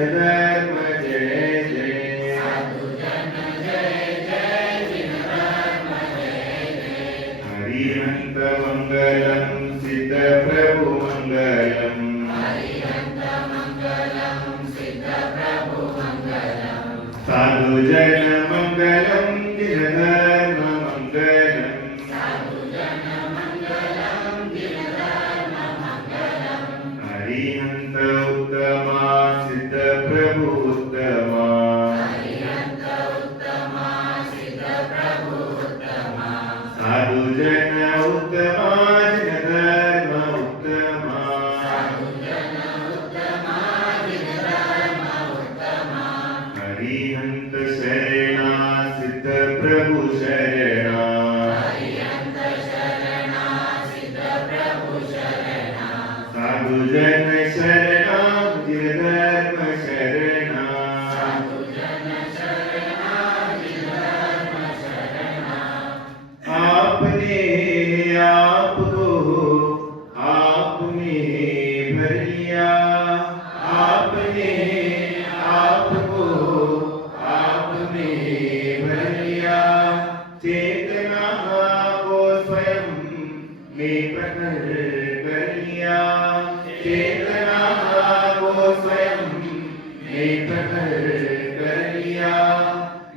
धर्म जय जय। हरिहंत मंगलम सिद्ध प्रभु मंगलम। साधु जन मंगलम दिन धर्म मंगलम। हरिहंत उत्तमा सिद्ध प्रभु उत्तमा। साधु जन उत्तमा दिन धर्म उत्तमा। हरिहंत शरणा सिद्ध प्रभु शरणा। साधु जन शरणा दिन धर्म शरणा। आपने आपको आप में भर लिया। आपने आपको आप में भर लिया। चेतना को स्वयं में प्रकट कर लिया। चेतना को स्वयं में प्रकट कर लिया।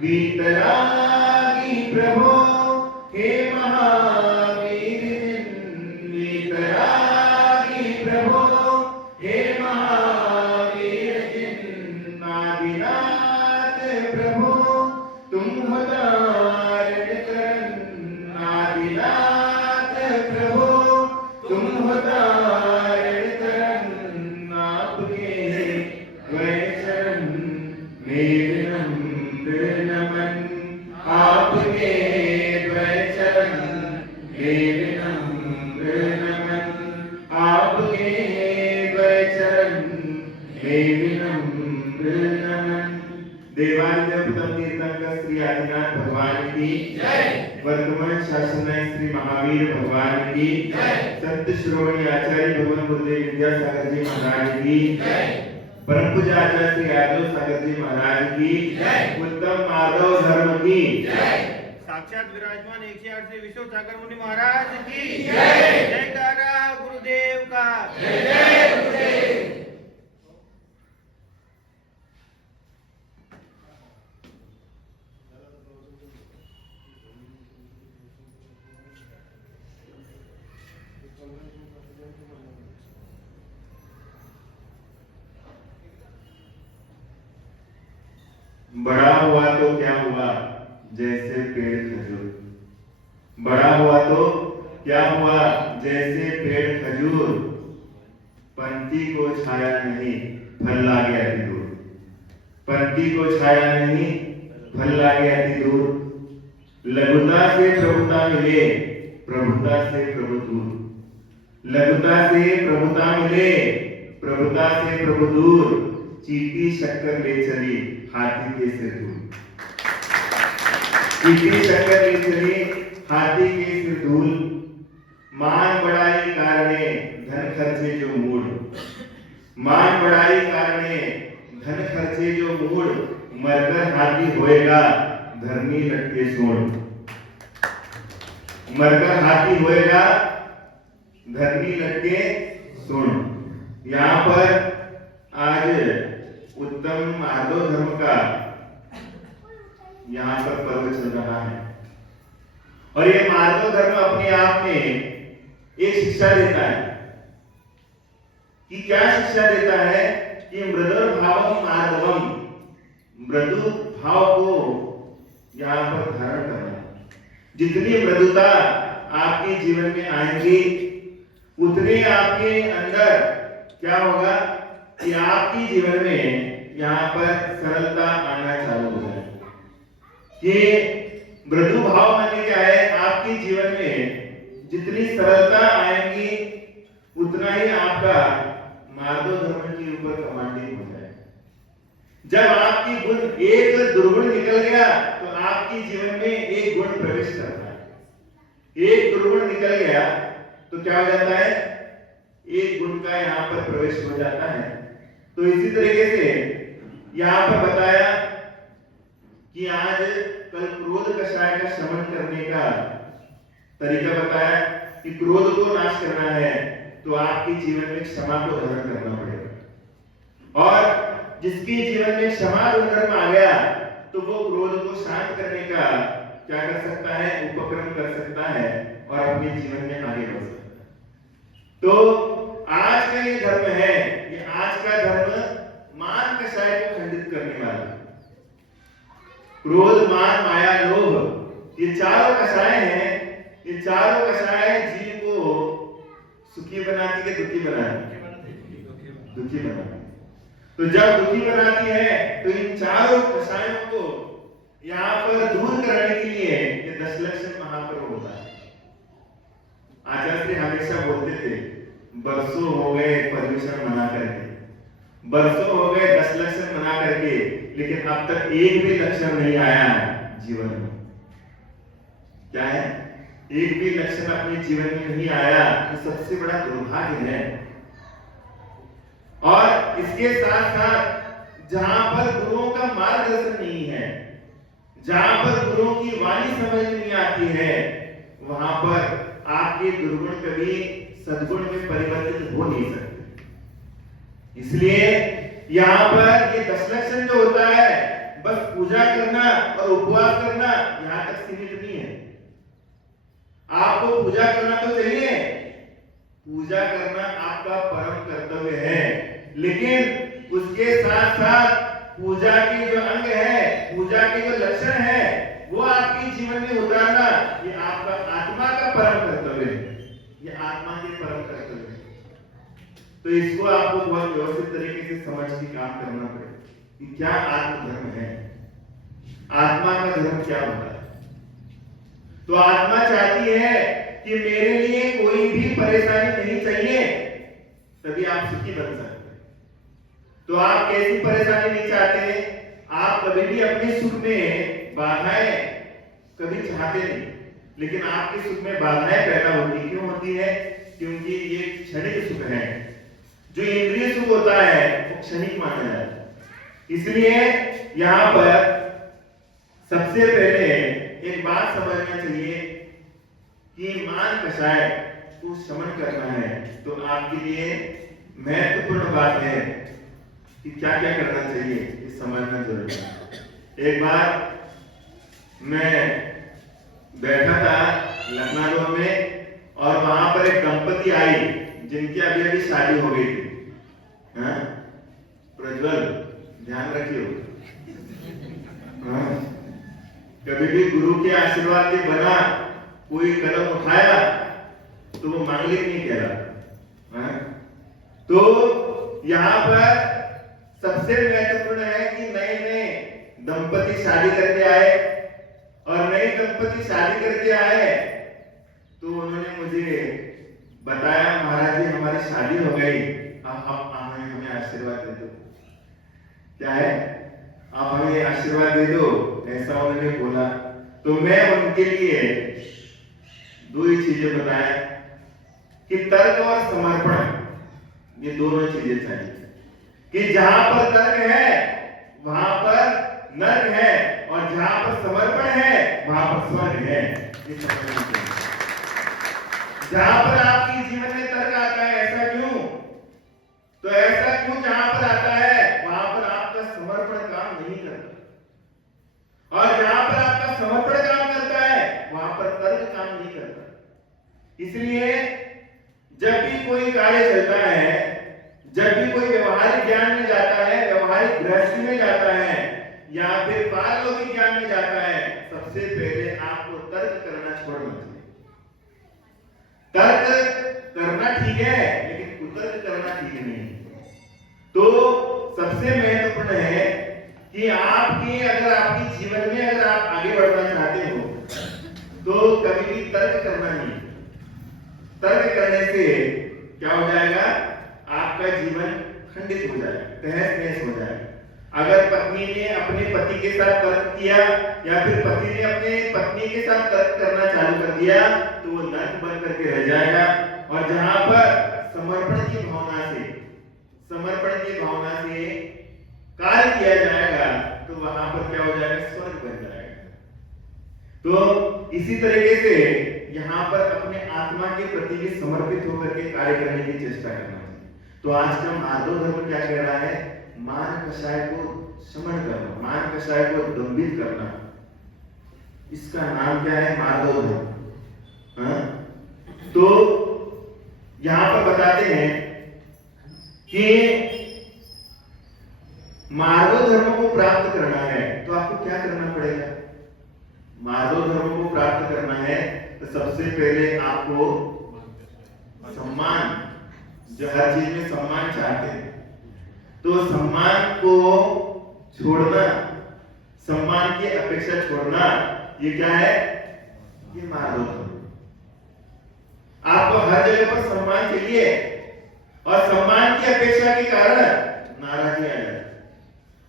वीतरागी प्रभु हे महावीर जिन। वीतरागी प्रभु हे महावीर जिन। आदिनाथ प्रभु तुम हो तारण करन। आदिनाथ प्रभु तुम हो तारण करन। आपके वैचरण में विनम्र नमन। आपके वैचरण में विनम्र नमन। आपके वैचरण में विनम्र नमन। देवादिदेवतम तीर्थंकर श्री आदिनाथ भगवान की जय। वर्तमान शासनाय श्री महावीर भगवान की जय। संत श्रोमणी आचार्य भगवान गुरुदेव विद्यासागर जी महाराज की जय। परम पूज्य आचार्य श्री यादव सागर जी महाराज की जय। उत्तम माधव धर्म की जय। साक्षात विराजमान 108 श्री विश्व सागर मुनि महाराज की जय। जयकारा गुरुदेव का जय जय गुरुदेव। बड़ा हुआ तो क्या हुआ जैसे पेड़ खजूर। बड़ा हुआ तो क्या हुआ जैसे पेड़ खजूर। पंक्ति को छाया नहीं फल लागे अति दूर। पंक्ति को छाया नहीं फल लागे अति दूर। लघुता से प्रभुता मिले प्रभुता से प्रभु दूर। लघुता से प्रभुता मिले प्रभुता से प्रभु दूर। चीटी शक्कर ले चली हाथी के सिर धूल। चीटी शक्कर ले चली हाथी के सिर धूल। मान बढ़ाई कारणे धन खर्चे जो मूड। मान बढ़ाई कारणे धन खर्चे जो मूड। मरकर हाथी होएगा धर्मी लटके सोड़। मरकर हाथी होएगा धर्मी लटके सोड़। यहाँ पर आज उत्तम माधव धर्म का यहाँ पर पर्व चल रहा है। और ये माधव धर्म अपने आप में एक शिक्षा देता है कि क्या शिक्षा देता है कि मृदुर भावम माधवम। मृदु भाव को यहाँ पर धारण करना। जितनी मृदुता आपके जीवन में आएगी उतने आपके अंदर क्या होगा कि आपके जीवन में यहाँ पर सरलता आना चालू हो जाए। कि मृदु भाव माने क्या है, आपके जीवन में जितनी सरलता आएगी उतना ही आपका माधव धर्म के ऊपर कमांडिंग हो जाए। जब आपकी गुण एक दुर्गुण निकल गया तो आपके जीवन में एक गुण प्रवेश करता है। एक दुर्गुण निकल गया तो क्या हो जाता है, एक गुण का यहाँ पर प्रवेश हो जाता है। तो इसी तरीके से यहाँ पर बताया कि आज कल क्रोध कषाय का शमन करने का तरीका बताया कि क्रोध को नाश करना है तो आपके जीवन में क्षमा को धारण करना पड़ेगा, और जिसके जीवन में क्षमा गुणधर्म आ गया तो वो क्रोध को शांत करने का क्या कर सकता है, उपक्रम कर सकता है और अपने जीवन में आगे बढ़ सकता है। तो आज का ये धर्म है, ये आज का धर्म मान कषाय को खंडित करने वाला है। क्रोध, मान, माया, लोभ, ये चारों कषाय हैं। ये चारों कषाय जीव को सुखी बनाती है, दुखी बनाती है, दुखी बनाती है। तो जब दुखी बनाती है तो इन चारों कषायों को यहाँ पर दूर करने के लिए ये 10 लक्षण महापर्व होता है। आचार्य हमेशा बोलते थे, बरसों हो गए पर्यूषण मना करके, बरसों हो गए 10 लक्षण मना करके, लेकिन अब तक एक भी लक्षण नहीं आया जीवन में। क्या है? एक भी लक्षण अपने जीवन में नहीं आया, तो सबसे बड़ा दुर्भाग्य है। और इसके साथ साथ जहां पर गुरुओं का मार्गदर्शन नहीं है, जहां पर गुरुओं की वाणी समझ नहीं आती है, वहां पर आपके दुर्गुण कभी सद्गुण में परिवर्तित हो नहीं सकते। इसलिए यहाँ पर ये 10 लक्षण जो होता है, बस पूजा करना और उपवास करना यहाँ तक सीमित नहीं है। आपको पूजा करना तो चाहिए, पूजा करना आपका परम कर्तव्य है, लेकिन उसके साथ साथ पूजा के जो अंग है, पूजा के जो लक्षण है, वो आपके जीवन में उतारना, ये आपका आत्मा का परम कर्तव्य है, ये आत्मा के परम कर्तव्य है। तो इसको आपको बहुत व्यवस्थित तरीके से समझ के काम करना पड़ेगा कि क्या आत्मधर्म है, आत्मा का धर्म क्या होता है। तो आत्मा चाहती है कि मेरे लिए कोई भी परेशानी नहीं चाहिए, तभी आप सुखी बन सकते हैं। तो आप कैसी परेशानी नहीं चाहते? आप कभी भी अपने सुख में बाधाएं कभी चाहते नहीं, लेकिन आपके सुख में बाधाएं पैदा होती। क्यों होती है? क्योंकि ये क्षणिक सुख है। जो इंद्रिय सुख होता है वो क्षणिक माना जाता है। इसलिए यहाँ पर सबसे पहले एक बात समझना चाहिए कि मान कषाय को शमन करना है तो आपके लिए महत्वपूर्ण बात है कि क्या क्या करना चाहिए, ये समझना जरूरी है। एक बार मैं बैठा था लखनऊ में और वहां पर एक दंपति आई जिनकी अभी अभी शादी हो गई थी। प्रज्वल, ध्यान रखियो, कभी भी गुरु के आशीर्वाद के बिना कोई कदम उठाया तो वो मांगलिक नहीं कहला। तो यहाँ पर सबसे महत्वपूर्ण है कि नए नए दंपति शादी करके आए, और नए दंपति शादी करके आए तो उन्होंने मुझे बताया, महाराज जी हमारी शादी हो गई, आप हमें आशीर्वाद दे दो। क्या है? आप हमें आशीर्वाद दे दो, ऐसा उन्होंने बोला। तो मैं उनके लिए 2 ही चीजें बताया कि तर्क और समर्पण, ये दोनों चीजें चाहिए। कि जहां पर तर्क है वहां पर नर्क है, और जहां पर समर्पण है वहां पर स्वर्ग है। ये समझना चाहिए। जहां पर आपके जीवन में तर्क आता है, ऐसा क्यों? तो ऐसा क्यों जहां पर आता है वहां पर आपका समर्पण काम नहीं करता, और जहां पर आपका समर्पण काम करता है वहां पर तर्क काम नहीं करता। इसलिए जब भी कोई कार्य चलता है, जब भी कोई व्यवहारिक ज्ञान में जाता है, व्यवहारिक गृहस्थी में जाता है, या फिर पारलौकिक ज्ञान में जाता है, सबसे पहले आपको तर्क करना छोड़ना चाहिए। तर्क करना ठीक है, लेकिन कुतर्क करना ठीक नहीं। तो सबसे महत्वपूर्ण है कि आपके अगर आपके जीवन में अगर आप आगे बढ़ना चाहते हो तो कभी भी तर्क करना नहीं। तर्क करने से क्या हो जाएगा? आपका जीवन खंडित हो जाएगा, तहस नहस हो जाएगा। अगर पत्नी ने अपने पति के साथ तर्क किया, या फिर पति ने अपने पत्नी के साथ तर्क करना चालू कर दिया, तो वो नर्क बन करके रह जाएगा। और जहां पर समर्पण की भावना से कार्य किया जाए क्या हो जाएगा, स्वर्ग बन जाएगा। तो इसी तरीके से यहाँ पर अपने आत्मा के प्रति भी समर्पित होकर के कार्य करने की चेष्टा करना चाहिए। तो आज का मार्दव धर्म क्या कह रहा है, मान कषाय को शमन करना, मान कषाय को दंभित करना, इसका नाम क्या है, मार्दव धर्म। हाँ? तो यहां पर बताते हैं कि मार्दव धर्म को प्राप्त करना है तो आपको क्या करना पड़ेगा। मार्दव धर्म को प्राप्त करना है तो सबसे पहले आपको सम्मान, जो हर चीज में सम्मान चाहते हैं, तो सम्मान को छोड़ना, सम्मान की अपेक्षा छोड़ना, ये क्या है, ये मार्दव धर्म। आपको हर जगह पर सम्मान चाहिए और सम्मान की अपेक्षा के कारण नाराजगी आ जाती है,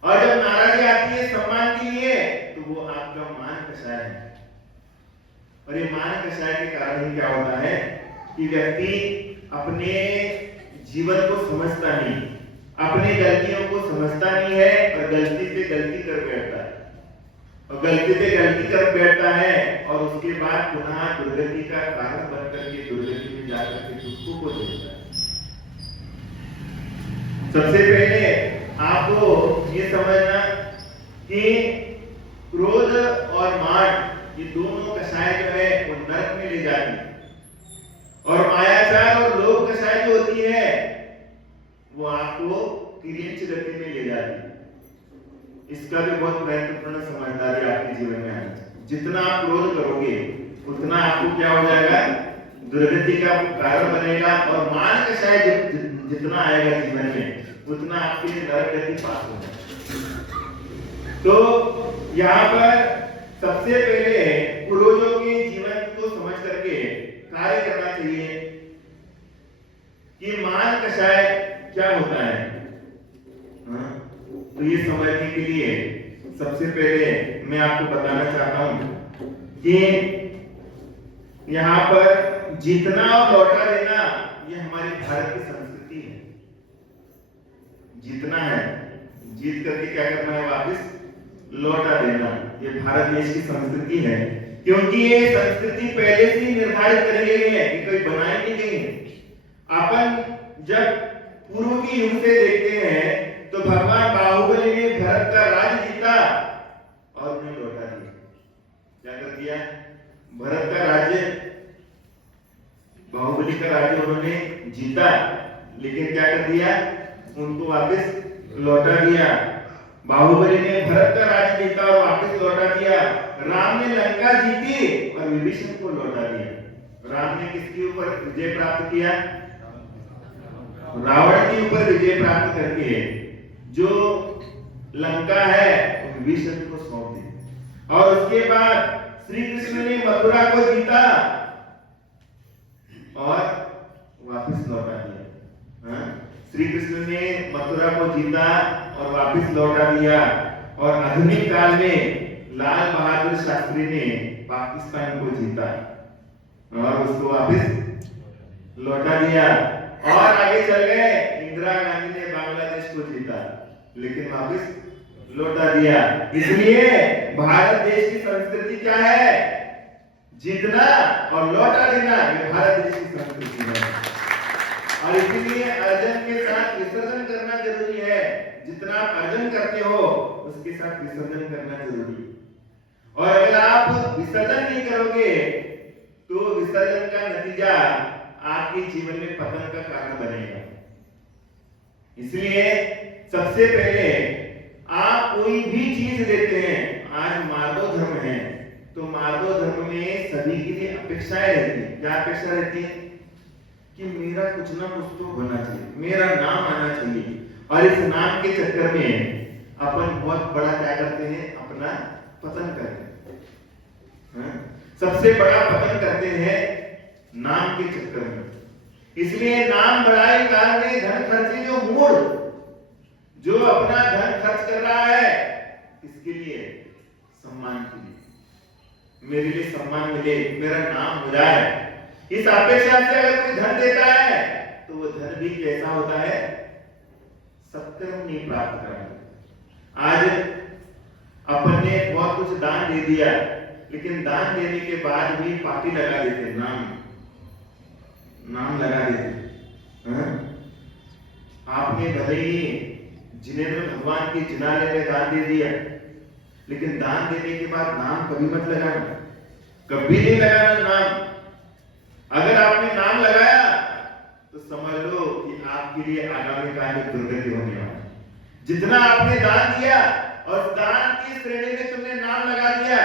और जब नाराजगी आती है सम्मान के लिए तो वो आपका मान कषाय है। और ये मान कषाय के कारण ही क्या होता है कि व्यक्ति अपने जीवन को समझता नहीं, अपनी गलतियों को समझता नहीं है और गलती पे गलती कर बैठता है, और गलती पे गलती कर बैठता है और उसके बाद पुनः दुर्गति का कारण बनकर के दुर्गति में जाकर के दुखों को देता है। सबसे पहले आपको ये समझना कि क्रोध और मान, ये दोनों कषाय जो है वो नरक में ले जाती है, और मायाचार और लोभ कषाय जो होती है वो आपको तिर्यंच गति में ले जाती है। इसका भी बहुत महत्वपूर्ण समझदारी आपके जीवन में आनी चाहिए। जितना आप क्रोध करोगे उतना आपको क्या हो जाएगा, दुर्गति का कारण बनेगा, और मान कषाय जितना आएगा जीवन में उतना आपके लिए नरक गति पास हो जाएगा। तो यहाँ पर सबसे पहले पूर्वजों के जीवन को समझ करके कार्य करना चाहिए कि मान कषाय क्या होता है। तो ये समझने के लिए सबसे पहले मैं आपको बताना चाहता हूं कि यहाँ पर जीतना और लौटा देना ये हमारी भारत की संस्कृति है। जीतना है, जीत करके क्या करना है, वापस लौटा देना, ये भारत देश की संस्कृति है। क्योंकि ये संस्कृति पहले से ही निर्धारित कर गई है कि कोई बनाई नहीं गई है। अपन जब पूर्व के युग से देखते हैं तो भगवान बाहुबली ने भरत का राज्य जीता और उन्हें लौटा दिया। क्या कर दिया, भरत का राज्य, बाहुबली का राज्य उन्होंने जीता, लेकिन क्या कर दिया, उनको वापस लौटा दिया। बाहुबली ने भरत का राज्य जीता और वापस लौटा दिया। राम ने लंका जीती और विभीषण को लौटा दिया। राम ने किसके ऊपर विजय प्राप्त किया, रावण के ऊपर विजय प्राप्त करके जो लंका है विभीषण को सौंप दी, और उसके बाद श्री कृष्ण ने मथुरा को जीता और वापस लौटा दिया। श्री कृष्ण ने मथुरा को जीता और वापस लौटा दिया, और आधुनिक काल में लाल बहादुर शास्त्री ने पाकिस्तान को जीता और उसको वापस लौटा दिया, और आगे चल गए, इंदिरा गांधी ने बांग्लादेश को जीता लेकिन वापस लौटा दिया। इसलिए भारत देश की संस्कृति क्या है, जीतना और लौटा देना, ये भारत देश की संस्कृति है। और इसलिए अर्जन के साथ विसर्जन करना जरूरी है। जितना आप अर्जन करते हो उसके साथ विसर्जन करना जरूरी है। और अगर आप विसर्जन नहीं करोगे तो विसर्जन का नतीजा आपके जीवन में पतन का कारण बनेगा। इसलिए सबसे पहले आप कोई भी चीज लेते हैं, आज मार्दव धर्म है तो मार्दव धर्म में सभी के लिए अपेक्षाएं रहती है। क्या अपेक्षा रहती है कि मेरा कुछ ना कुछ तो होना चाहिए, मेरा नाम आना चाहिए, और इस नाम के चक्कर में अपन बहुत बड़ा क्या करते हैं, अपना पतन करते हैं। सबसे बड़ा पतन करते हैं नाम के चक्कर में। इसलिए नाम बढ़ाई काल में धन खर्चे जो मूड, जो अपना धन खर्च कर रहा है इसके लिए, सम्मान के लिए, मेरे लिए सम्मान मिले, मेरा नाम हो जाए, इस अपेक्षा से अगर कोई धन देता है तो वो धन भी कैसा होता है, सत्कर्म नहीं प्राप्त करता। आज अपन कुछ दान दे दिया, लेकिन दान देने के बाद भी पार्टी लगा देते, नाम लगा देते। हाँ? आपने भले ही जिन्हें भगवान की जिनाले में दान दे दिया, लेकिन दान देने के बाद नाम कभी मत लगाना, कभी नहीं लगाना नाम। अगर आपने नाम लगाया तो समझ लो कि आपके लिए आगामी काल में दुर्गति होने वाली। जितना आपने दान दिया और दान की श्रेणी में तुमने नाम लगा दिया,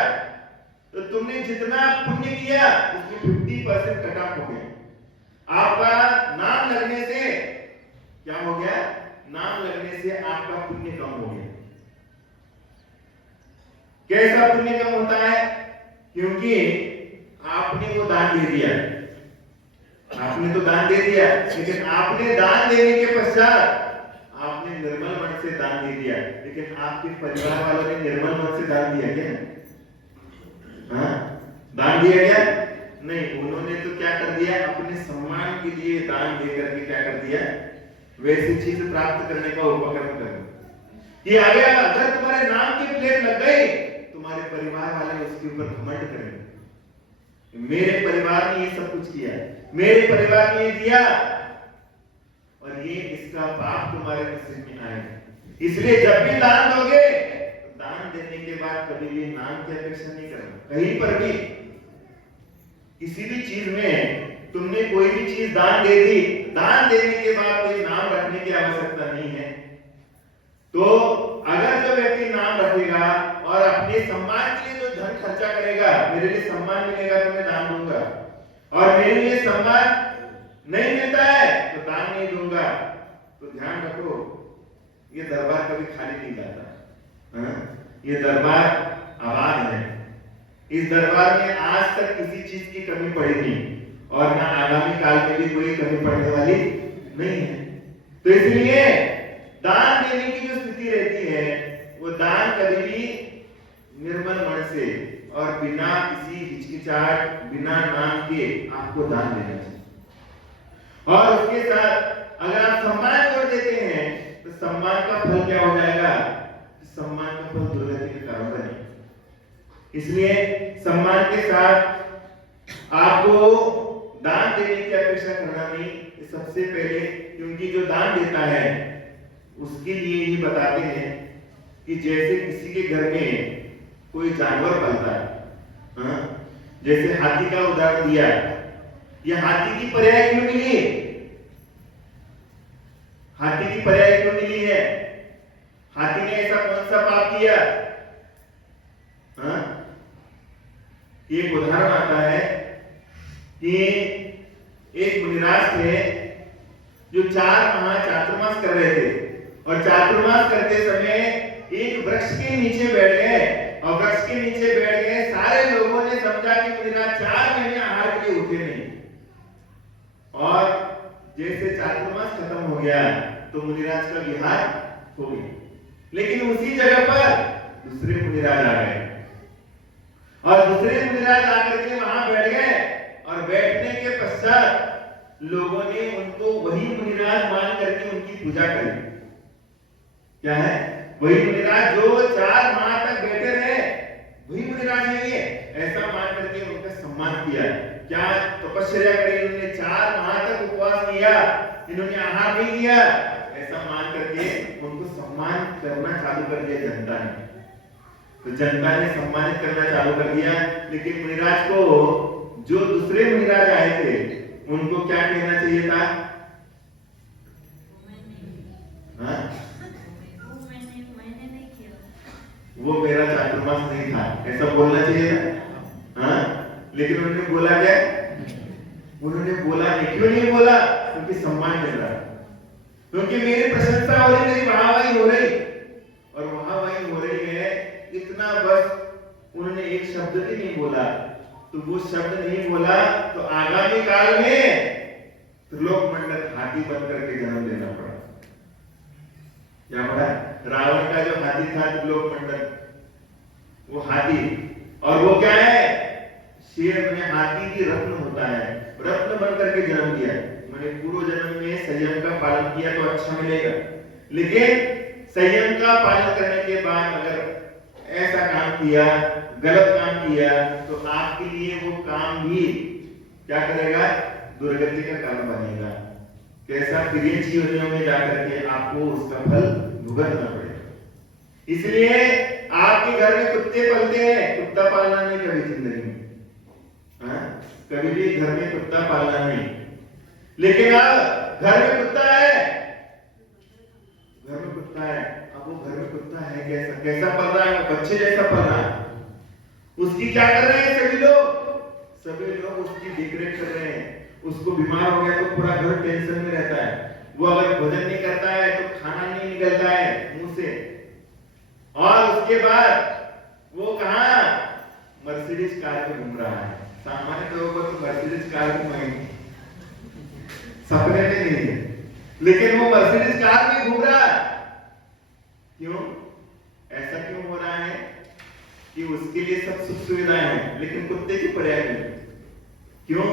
तो तुमने जितना पुण्य किया उसमें 50% कट ऑफ हो गया। आपका नाम लगने से क्या हो गया? नाम लगने से आपका पुण्य कम हो गया। कैसा पुण्य कम होता है? क्योंकि आपने वो दान दे दिया, आपने तो दान दे दिया, लेकिन आपने दान देने के पश्चात आपने निर्मल मन से दान दे दिया, लेकिन आपके परिवार वालों ने निर्मल मन से दान दिया क्या? हाँ? दान दिया क्या? नहीं, उन्होंने तो क्या कर दिया? अपने सम्मान के लिए दान दे करके क्या कर दिया? वैसी चीज प्राप्त करने का उपक्रम कर कि आगे अगर तुम्हारे नाम की प्लेट लग गई, तुम्हारे परिवार वाले उसके ऊपर घमंड करेंगे, मेरे परिवार ने ये सब कुछ किया, मेरे परिवार ने ये दिया, और ये इसका पाप तुम्हारे नसीब में आएगा। इसलिए जब भी दान दोगे, तो दान देने के बाद कभी भी नाम की अपेक्षा नहीं करना। कहीं पर भी किसी भी चीज में तुमने कोई भी चीज दान दे दी, दान देने के बाद कोई नाम रखने की आवश्यकता नहीं है। तो अगर जो व्यक्ति नाम रखेगा और अपने सम्मान के लिए जो धन खर्चा करेगा, मेरे लिए सम्मान मिलेगा तो मैं दान दूंगा, और मेरे लिए सम्मान नहीं मिलता है तो दान नहीं दूंगा, तो ध्यान रखो ये दरबार कभी खाली नहीं जाता। ये दरबार आबाद है, इस दरबार में आज तक किसी चीज की कमी पड़ी नहीं, और ना आगामी काल में भी कोई कमी पड़ने वाली नहीं है। तो इसलिए दान देने की जो स्थिति रहती है, वो दान कभी भी निर्मल मन से और बिना किसी हिचकिचाहट, बिना नाम के आपको दान देना चाहिए। और उसके साथ अगर आप सम्मान कर देते हैं, तो सम्मान का फल क्या हो जाएगा? सम्मान का फल दुर्गति का कारण बनेगा। इसलिए सम्मान के साथ आपको दान देने की अपेक्षा करना नहीं, सबसे पहले, क्योंकि जो दान देता है उसके लिए ही बताते हैं कि जैसे किसी के घर में कोई जानवर पलता है, जैसे हाथी का उदाहरण दिया, यह हाथी की पर्याय क्यों मिली? हाथी की पर्याय क्यों मिली है? हाथी ने ऐसा कौन सा पाप किया? एक उदाहरण आता है कि एक मुनिराज थे जो 4 माह चातुर्मास कर रहे थे, और चातुर्मास करते समय एक वृक्ष के नीचे बैठ गए, और वृक्ष के नीचे बैठ गए, सारे लोगों ने समझा कि मुनिराज 4 महीने आहार के लिए उठे नहीं, और जैसे चातुर्मास खत्म हो गया तो मुनिराज का विहार हो गया। लेकिन उसी जगह पर दूसरे मुनिराज आ गए, और दूसरे मुनिराज आकर के वहां बैठ गए, और बैठने के पश्चात लोगों ने उनको वही मुनिराज मान करके उनकी पूजा करी। क्या है? वही मुनिराज जो 4 माह तक बैठे रहे, वही मुनिराज है ये, ऐसा मान करके उनका सम्मान किया। क्या तपस्या करी इन्होंने? 4 माह तक उपवास किया, इन्होंने आहार नहीं किया, ऐसा मान करके उनको सम्मान करना चालू कर दिया जनता ने। तो जनता ने सम्मानित करना चालू कर दिया, लेकिन मुनिराज को, जो दूसरे मुनिराज आए थे, उनको क्या कहना चाहिए था? वो मेरा चातुर्मास नहीं था, ऐसा बोलना चाहिए था। लेकिन उन्होंने बोला क्या? उन्होंने बोला नहीं। क्यों नहीं बोला? क्योंकि सम्मान मिल रहा, क्योंकि मेरी प्रशंसा हो रही, मेरी वाहवाही हो रही, और वाहवाही हो रही है, इतना बस उन्होंने एक शब्द भी नहीं बोला। तो वो शब्द नहीं बोला तो आगामी काल में त्रिलोक मंडल हाथी बन करके जन्म लेना पड़ा। क्या पड़ा? रावण का जो हाथी था त्रिलोक मंडल, वो हाथी, और वो क्या है? शेर में हाथी की रत्न होता है, रत्न बन करके जन्म दिया। मैंने पूर्व जन्म में संयम का पालन किया तो अच्छा मिलेगा, लेकिन संयम का पालन करने के बाद अगर ऐसा ऐसा काम किया, गलत काम किया, तो आपके लिए वो काम भी क्या करेगा, दुर्गति का कारण बनेगा। कैसा प्रिय जीवनों में जाकर के आपको उसका फल भुगतना पड़ेगा। इसलिए आपके घर में कुत्ते पलते हैं, कुत्ता पालना नहीं कभी जिंदगी में, कभी भी घर में कुत्ता पालना नहीं। लेकिन अब घर में कुत्ता है, घर में कुत्ता है, अब वो घर में कुत्ता है कैसा कैसा पल रहा है, बच्चे जैसा पल रहा है। उसकी क्या कर रहे हैं सभी लोग उसकी देखरेख कर रहे हैं। उसको बीमार हो गया तो पूरा घर टेंशन में रहता है। वो अगर भोजन नहीं करता है तो खाना नहीं निकलता है मुंह से, और उसके बाद वो कहां मर्सिडीज कार में घूम रहा है। सामान्य लोगों को तो मर्सिडीज कार में सपने में नहीं है, लेकिन वो मर्सिडीज कार में घूम रहा है। क्यों ऐसा क्यों हो रहा है कि उसके लिए सब सुख सुविधाएं हैं, लेकिन कुत्ते की पर्याय नहीं। क्यों?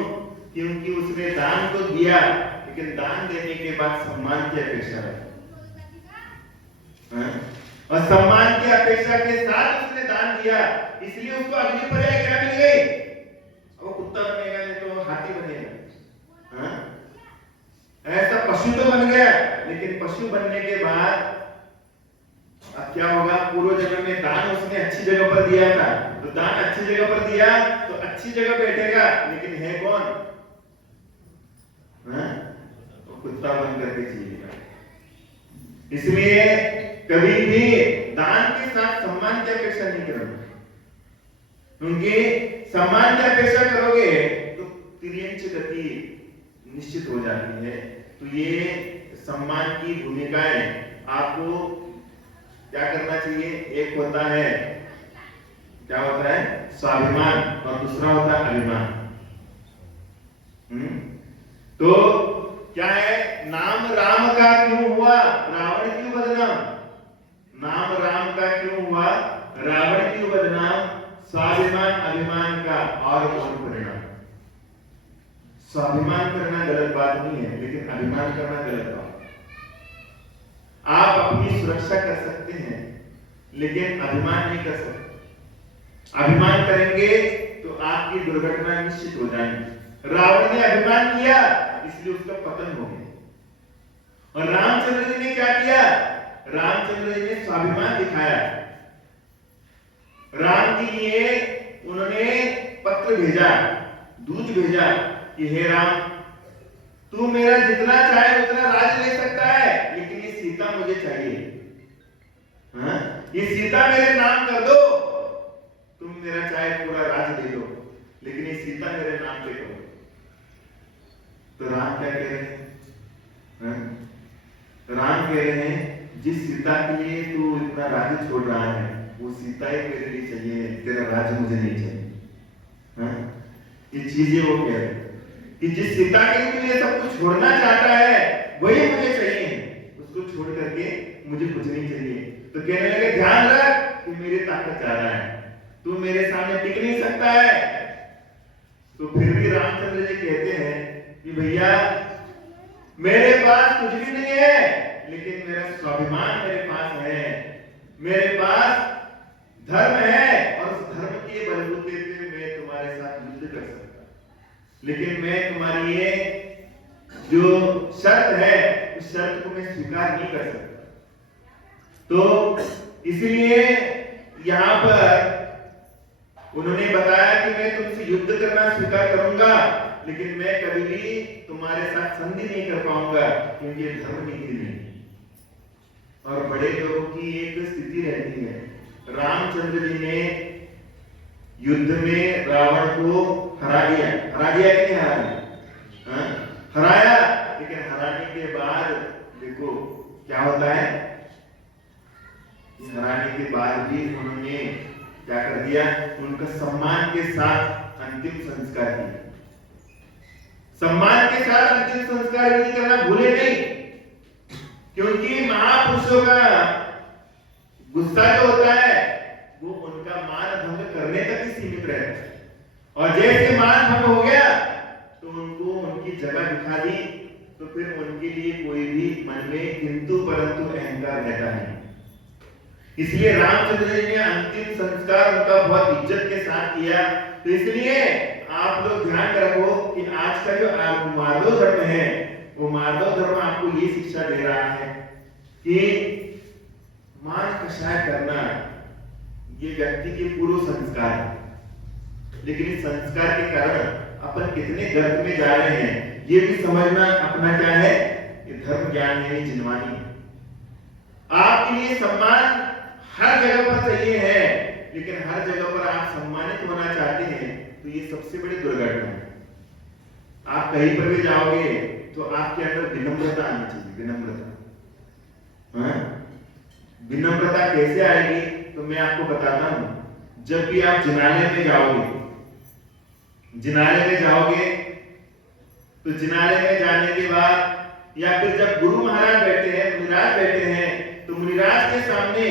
क्योंकि उसने दान तो दिया, लेकिन दान देने के बाद सम्मान की अपेक्षा है, और सम्मान की अपेक्षा के साथ उसने दान दिया, इसलिए उसको अगली पर्याय क्या मिल गई, वो कुत्ता बनेगा नहीं तो हाथी बनेगा। ऐसा पशु तो बन गया, लेकिन पशु बनने के बाद अब क्या होगा, पूर्व जन्म में दान उसने अच्छी जगह पर दिया था, तो दान अच्छी जगह पर दिया तो अच्छी जगह बैठेगा, लेकिन है कौन, तो कुत्ता बन करके जिएगा। इसलिए कभी भी दान के साथ सम्मान की अपेक्षा नहीं करोगे, क्योंकि सम्मान की अपेक्षा करोगे तो तिर्यंच गति निश्चित हो जाती है। तो ये सम्मान की भूमिकाएं आपको क्या करना चाहिए, एक होता है क्या होता है स्वाभिमान, और दूसरा होता है अभिमान। तो क्या है, नाम राम का क्यों हुआ रावण क्यों बदनाम, नाम राम का क्यों हुआ रावण क्यों बदनाम, स्वाभिमान अभिमान का और परिणाम। स्वाभिमान करना गलत बात नहीं है, लेकिन अभिमान करना गलत बात। आप अपनी सुरक्षा कर सकते हैं, लेकिन अभिमान नहीं कर सकते। अभिमान करेंगे तो आपकी दुर्घटना निश्चित हो जाएगी। रावण ने अभिमान किया, इसलिए उसका पतन हो गया। और रामचंद्र जी ने क्या किया, रामचंद्र जी ने स्वाभिमान दिखाया। राम के लिए उन्होंने पत्र भेजा, दूत भेजा कि हे राम, तू मेरा जितना चाहे उतना राज ले सकता है, लेकिन ये सीता मुझे चाहिए। ये सीता मेरे नाम कर दो, तुम मेरा चाहे पूरा राज दे दो, लेकिन ये सीता मेरे नाम पे करो। तो राम क्या कह रहे हैं, राम कह रहे हैं जिस सीता के लिए तू इतना राज्य छोड़ रहा है, वो सीता ही मेरे लिए चाहिए, तेरा राज्य मुझे नहीं चाहिए। ये चीजें वो कह रहे हैं कि जिस सीता के लिए तू ये सब कुछ छोड़ना चाहता है, वही मुझे चाहिए, उसको छोड़ करके मुझे कुछ नहीं चाहिए। तो कहने लगे ध्यान रख कि मेरी ताकत ज्यादा है, तू मेरे सामने टिक नहीं सकता है। तो फिर भी रामचंद्र जी कहते हैं कि भैया मेरे पास कुछ भी नहीं है, लेकिन मेरा स्वाभिमान मेरे पास है, मेरे पास धर्म है, और उस धर्म के बलबूते पे मैं तुम्हारे साथ युद्ध कर सकता, लेकिन मैं तुम्हारी ये जो शर्त है उस शर्त को मैं स्वीकार नहीं कर सकता। तो इसलिए यहां पर उन्होंने बताया कि मैं तुमसे युद्ध करना स्वीकार करूंगा, लेकिन मैं कभी भी तुम्हारे साथ संधि नहीं कर पाऊंगा, क्योंकि ये धर्म नीति नहीं। और बड़े लोगों की एक स्थिति रहती है, रामचंद्र जी ने युद्ध में रावण को हरा दिया कि नहीं हरा दिया, हराया, लेकिन हराने के बाद देखो क्या होता है, हराने के बाद भी उन्होंने क्या कर दिया, उनका सम्मान के साथ अंतिम संस्कार किया। सम्मान के साथ अंतिम संस्कार भी करना भूले नहीं, क्योंकि महापुरुषों का गुस्सा जो होता है वो उनका मान भंग करने तक ही सीमित रहता है, और जैसे मान भंग हो गया तो उनको उनकी जगह दिखा दी, तो फिर उनके लिए कोई भी मन में किंतु परंतु अहंकार रहता नहीं। इसलिए रामचंद्र जी ने अंतिम संस्कार उनका बहुत इज्जत के साथ किया। तो इसलिए आप लोग ध्यान रखो कि आज का जो माधव धर्म है, वो माधव धर्म आपको ये शिक्षा दे रहा है कि मान कषाय करना ये व्यक्ति के पूर्व संस्कार है। लेकिन इस संस्कार के कारण अपन कितने गर्त में जा रहे हैं ये भी समझना अपना क्या है, ये धर्म ज्ञान है, जिनवानी है। आपके लिए सम्मान हर जगह पर चाहिए है, लेकिन हर जगह पर आप सम्मानित होना चाहते हैं तो ये सबसे बड़ी दुर्घटना है। आप कहीं पर भी जाओगे तो आपके अंदर विनम्रता आनी चाहिए, विनम्रता। हाँ? विनम्रता कैसे आएगी तो मैं आपको बताता हूं। जब भी आप जिनालय में जाओगे, जिनालय में जाओगे तो जिनालय में जाने के बाद या फिर जब गुरु महाराज बैठे हैं, मुनिराज बैठे हैं, तो मुनिराज के सामने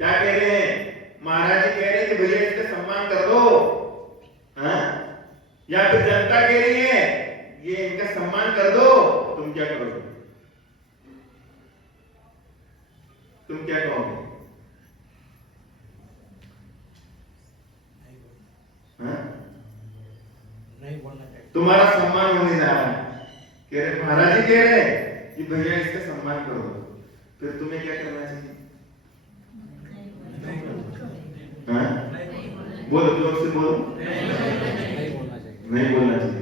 क्या कह रहे हैं, महाराज जी कह रहे हैं कि भैया इसका सम्मान कर दो। हाँ? या फिर जनता कह रही है ये इनका सम्मान कर दो, तुम क्या करोगे? तुम क्या कहोगे? हाँ? नहीं बोलना चाहिए। तुम्हारा सम्मान होने जा रहा है, कह रहे महाराज जी कह रहे हैं कि भैया इसका सम्मान करो, फिर तुम्हें क्या करना चाहिए? हाँ? बोलो, जोर से बोलो। नहीं बोलना चाहिए।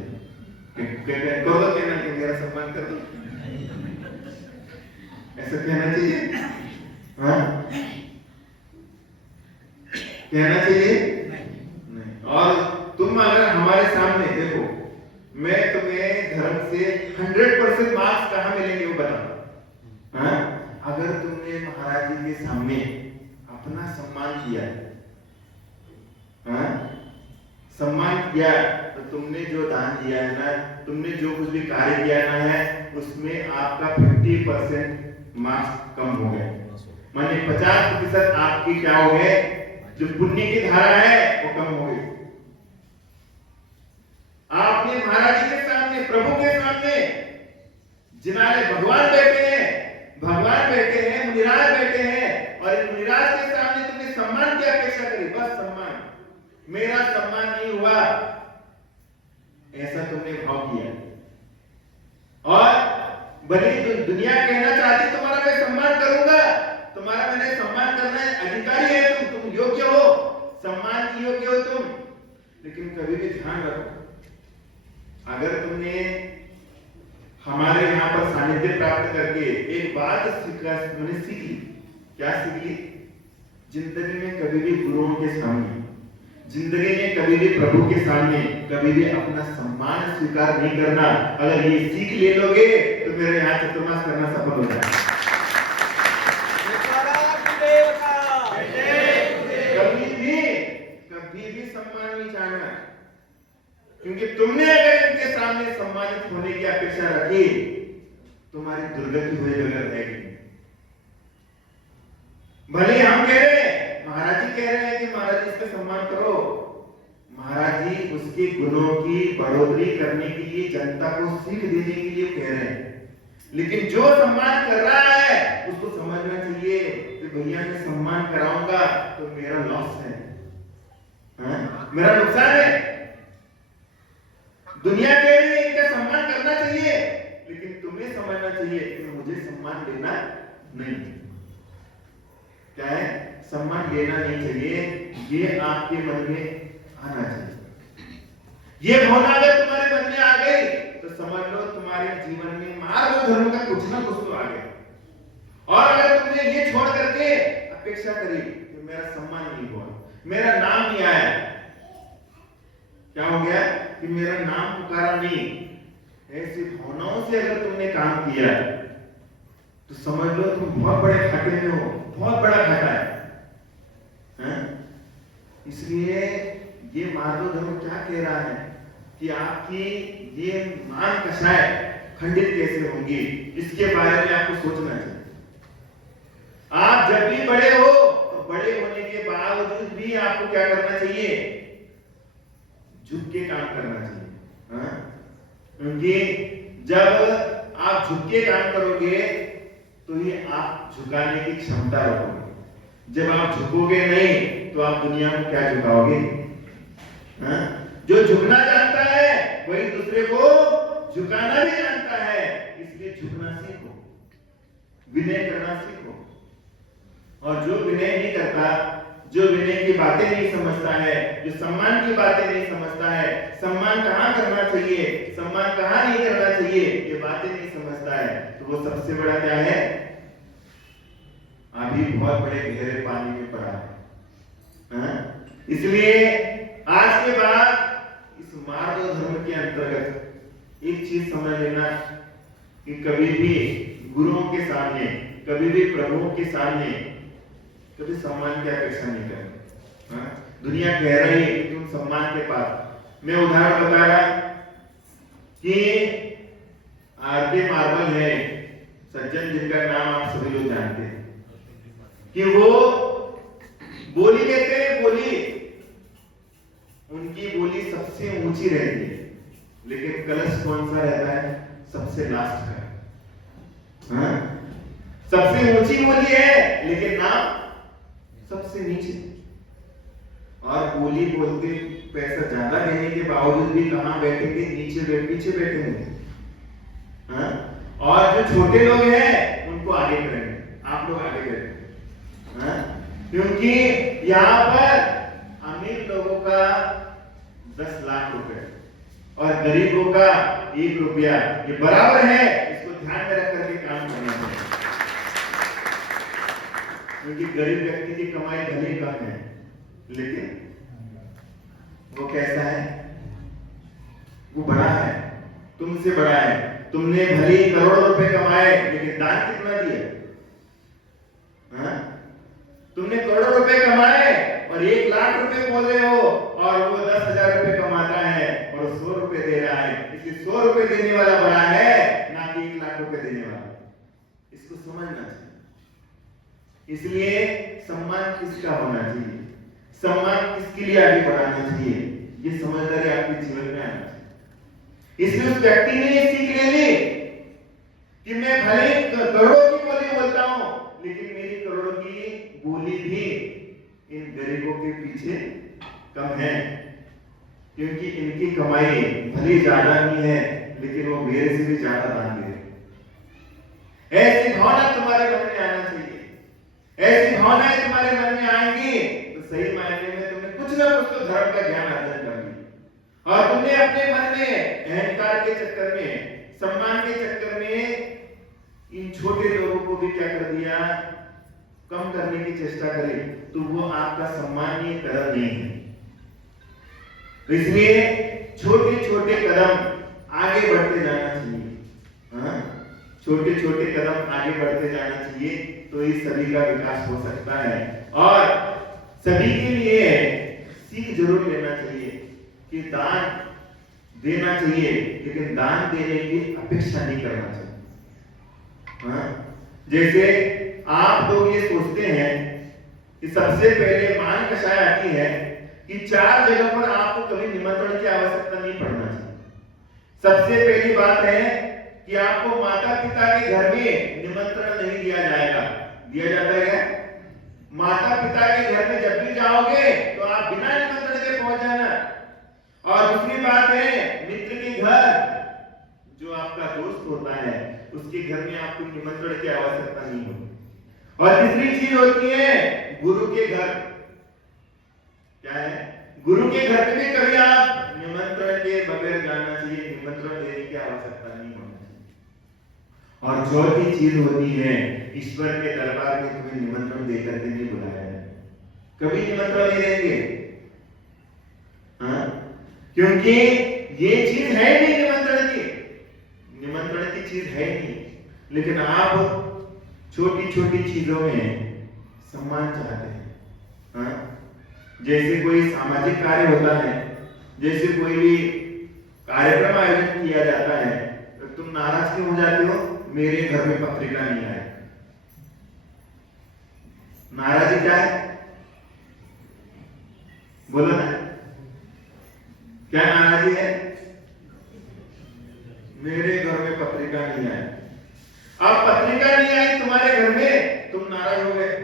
करो तो कहना कि मेरा सम्मान कर दो, ऐसा कहना चाहिए। हाँ? कहना चाहिए नहीं। और तुम अगर हमारे सामने देखो, मैं तुम्हें धर्म से 100% मार्क्स कहाँ मिलेंगे वो बताओ। हाँ? अगर तुमने महाराज जी के सामने अपना सम्मान किया, हाँ? सम्मान किया तो तुमने जो दान दिया है ना, तुमने जो कुछ भी कार्य किया ना है, उसमें आपका 50% मार्क्स कम हो गए, माने 50% आपकी क्या हो गए, जो पुण्य की धारा है वो कम हो गई। आपने महाराज जी के सामने, प्रभु के सामने, जिनाले भगवान बैठे हैं, भगवान बैठे हैं, मुनिराज बैठे हैं, और इन मुनिराज के सामने तुमने सम्मान की अपेक्षा करी, बस सम्मान, मेरा सम्मान नहीं हुआ, ऐसा तुमने भाव किया। और भले ही दुनिया कहना चाहती तुम्हारा मैं सम्मान करूंगा, तुम्हारा मैंने सम्मान करना है, अधिकारी है तुम योग्य हो, सम्मान की योग्य हो तुम, लेकिन कभी भी ध्यान रखो, अगर तुमने हमारे यहाँ पर सानिध्य प्राप्त करके एक बात मैंने सीखी, क्या सीखी? जिंदगी में कभी भी गुरुओं के सामने, जिंदगी में कभी भी प्रभु के सामने कभी भी अपना सम्मान स्वीकार नहीं करना। अगर ये सीख ले लोगे तो मेरे यहाँ चतुर्मास करना सफल हो जाएगा। कभी भी सम्मान नहीं चाहना, क्योंकि तुमने अगर इनके सामने सम्मानित होने की अपेक्षा रखी, तुम्हारी दुर्गति हुए बगैर रहेगी। भले हम कह रहे हैं, महाराज जी कह रहे हैं कि महाराज जी इसका सम्मान करो, महाराज जी उसके गुणों की बढ़ोतरी करने के लिए, जनता को सीख देने के लिए कह रहे हैं, लेकिन जो सम्मान कर रहा है उसको समझना चाहिए कि भैया मैं सम्मान कराऊंगा तो मेरा लॉस है, हाँ? मेरा नुकसान है। दुनिया कह रही है इनका सम्मान करना चाहिए, लेकिन तुम्हें समझना चाहिए कि मुझे सम्मान देना नहीं, क्या है, सम्मान लेना नहीं चाहिए, ये आपके मन में आना चाहिए। ये भावना अगर तुम्हारे मन में आ गई तो समझ लो तुम्हारे जीवन में मार्ग धर्म का कुछ ना कुछ तो आ गया। और अगर तुमने ये छोड़ करके अपेक्षा करी कि मेरा सम्मान नहीं हुआ, मेरा नाम नहीं आया, क्या हो गया कि मेरा नाम पुकारा नहीं, ऐसी भावनाओं से अगर तुमने काम किया तो समझ लो तुम बहुत बड़े घाटे में हो, बहुत बड़ा घाटा है। इसलिए ये माधव धर्म क्या कह रहा है कि आपकी ये मान कषाय खंडित कैसे होंगी, इसके बारे में आपको सोचना चाहिए। आप जब भी बड़े हो तो बड़े होने के बावजूद भी आपको क्या करना चाहिए, झुक के काम करना चाहिए। क्योंकि जब आप झुक के काम करोगे तो ये आप झुकाने की क्षमता रखोगे। जब आप झुकोगे नहीं तो आप दुनिया में क्या झुकाओगे? हाँ? जो झुकना जानता है वही दूसरे को झुकाना भी जानता है। इसलिए झुकना सीखो, विनय करना सीखो। और जो विनय नहीं करता, जो विनय की बातें नहीं समझता है, जो सम्मान की बातें नहीं समझता है, सम्मान कहाँ करना चाहिए, सम्मान कहाँ नहीं करना चाहिए, ये बातें नहीं समझता है, तो वो सबसे बड़ा क्या है? अभी बहुत बड़े गहरे पानी में पड़ा है। हाँ? इसलिए आज के बाद इस मार्ग धर्म के अंतर्गत एक चीज समझ लेना कि कभी भी गुरुओं के सामने, कभी भी प्रभुओं के सामने कभी सम्मान की अपेक्षा नहीं करनी। हाँ? दुनिया कह रही है कि तुम सम्मान के पास। मैं उदाहरण बता रहा कि आरके मार्बल है सज्जन, जिनका नाम आप सभी लोग जानते हैं, कि वो बोली लेते हैं। बोली, उनकी बोली सबसे ऊंची रहती है, लेकिन कलश कौन सा रहता है? सबसे लास्ट का। हाँ? सबसे ऊंची बोली है लेकिन नाम सबसे नीचे। और बोली बोलते पैसा ज्यादा देने के बावजूद भी कहां बैठेंगे? पीछे बैठेंगे। हाँ? और जो छोटे लोग हैं उनको आगे करेंगे, आप लोग आगे करेंगे। हाँ? क्योंकि यहाँ पर अमीर लोगों का 10 लाख रुपए और गरीबों का 1 रुपया ये बराबर है। इसको ध्यान में रख करके काम करना चाहिए, क्योंकि गरीब व्यक्ति की कमाई भले कम है, लेकिन वो कैसा है? वो बड़ा है, तुमसे बड़ा है। तुमने भले करोड़ों रुपए कमाए, लेकिन दान कितना दिया? हाँ? तुमने करोड़ों रुपए कमाए और 1 लाख रुपए बोल रहे हो, और वो 10,000 रुपए कमाता है और 100 रुपए दे रहा है। इसलिए 100 रुपए देने वाला बड़ा है, ना कि 1 लाख रुपए देने वाला। इसको समझना चाहिए। इसलिए सम्मान किसका होना चाहिए, सम्मान किसके लिए आगे बढ़ाना चाहिए, ये समझदारी आपके जीवन में आना चाहिए। इसलिए उस व्यक्ति ने ये सीख ले ली कि मैं भले करोड़ों की बोली बोलता हूं, लेकिन मेरी करोड़ों की बोली भी इन गरीबों के पीछे कम है, क्योंकि इनकी कमाई भले ज्यादा नहीं है, लेकिन वो मेरे से भी ज्यादा दान दे रहे। ऐसी भावना तुम्हारे मन में आना चाहिए। ऐसी भावनाएं तुम्हारे मन में आएंगी तो सही मायने में तुमने कुछ ना कुछ तो धर्म का ज्ञान अर्जन कर लिया, और तुमने अपने मन में अहंकार के चक्कर में, सम्मान के चक्कर में इन छोटे लोगों को भी क्या कर दिया? कम करने की चेष्टा करी। तो वो आपका सम्मानीय कदम नहीं है। तो इसलिए छोटे छोटे कदम आगे बढ़ते जाना चाहिए। हाँ? छोटे छोटे कदम आगे बढ़ते जाना चाहिए, तो इस सभी का विकास हो सकता है। और सभी के लिए सीख जरूर लेना चाहिए कि दान देना चाहिए, लेकिन दान देने की अपेक्षा नहीं करना चाहिए। हाँ? जैसे आप लोग ये सोचते हैं कि सबसे पहले मान कषाय आती है कि 4 जगह पर आपको कभी निमंत्रण की आवश्यकता नहीं पड़ना चाहिए। सबसे पहली बात है कि आपको माता पिता के घर में निमंत्रण नहीं दिया जाएगा। दिया जाता है क्या? माता पिता के घर में जब भी जाओगे तो आप बिना निमंत्रण के पहुंच जाना। और दूसरी बात है, मित्र के घर, जो आपका दोस्त होता है, उसके घर में आपको निमंत्रण की आवश्यकता नहीं होती। और तीसरी चीज होती है गुरु के घर। क्या है? गुरु के घर में भी कभी आप निमंत्रण के बगैर जाना चाहिए, निमंत्रण देने की आवश्यकता नहीं होनी चाहिए। और चौथी चीज होती है, ईश्वर के दरबार में तुम्हें निमंत्रण देकर के नहीं बुलाया है, कभी निमंत्रण नहीं देंगे। हाँ? क्योंकि ये चीज है नहीं निमंत्रण की, निमंत्रण की चीज है नहीं। लेकिन आप छोटी छोटी चीजों में सम्मान चाहते हैं। हाँ? जैसे कोई सामाजिक कार्य होता है, जैसे कोई भी कार्यक्रम आयोजन किया जाता है, तो तुम नाराज क्यों हो जाते हो? मेरे घर में पत्रिका नहीं आई। नाराजी क्या है? बोलो ना, क्या नाराजी है? मेरे घर में पत्रिका नहीं आई। अब पत्रिका नहीं आई तुम्हारे घर में, तुम नाराज हो गए।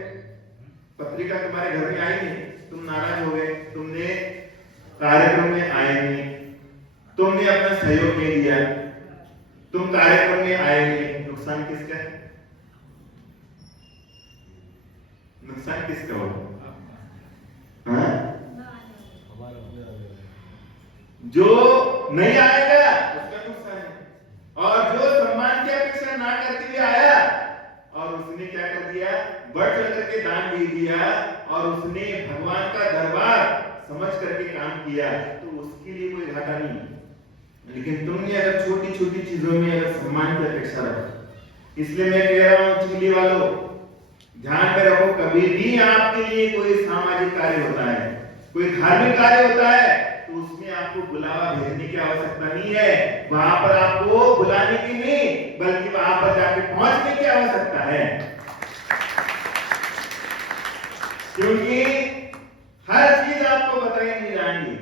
पत्रिका तुम्हारे घर में आई नहीं, तुम नाराज हो गए, तुमने कार्यक्रम में आए नहीं, तुमने अपना सहयोग नहीं दिया, तुम कार्यक्रम में आए नहीं, नुकसान किसका है? नुकसान किसका होगा? हाँ? जो नहीं आएगा उसका नुकसान है, और जो सम्मान की अपेक्षा ना करते हुए आया और उसने क्या कर दिया, बढ़ चढ़ करके दान दे दिया और उसने भगवान का दरबार समझ करके काम किया, तो उसके लिए कोई घाटा नहीं। लेकिन तुमने अगर छोटी छोटी चीजों में अगर सम्मान की अपेक्षा रखी, इसलिए मैं कह रहा हूं चिल्ली वालों, ध्यान में रखो, कभी भी आपके लिए कोई सामाजिक कार्य होता है, कोई धार्मिक कार्य होता है, तो उसमें आपको बुलावा भेजने की आवश्यकता नहीं है, वहां पर आपको बुलाने की नहीं बल्कि वहां पर जाके पहुंचने की आवश्यकता है। क्योंकि हर चीज आपको बताई नहीं जाएंगी,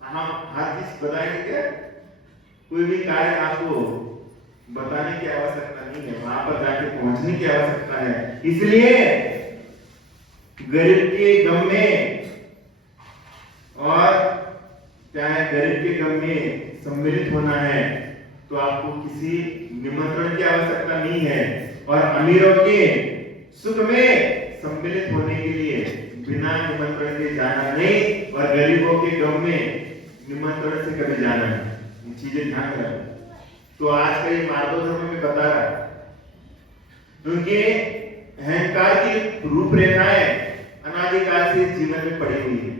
हम हर चीज बताएंगे क्या? कोई भी कार्य आपको बताने की आवश्यकता नहीं है, वहां पर जाके पहुंचने की आवश्यकता है। इसलिए गरीब के गम में और क्या है, गरीब के गम में सम्मिलित होना है तो आपको किसी निमंत्रण की आवश्यकता नहीं है, और अमीरों के सुख में सम्मिलित होने के लिए बिना निमंत्रण के जाना नहीं, और गरीबों के गम में निमंत्रण से कभी जाना नहीं। ये चीजें ध्यान में रखो। तो आज का ये मार्गो धर्म में बता रहा, क्योंकि अहंकार की रूपरेखाएं अनादिकाल से जीवन में पड़ी हुई है।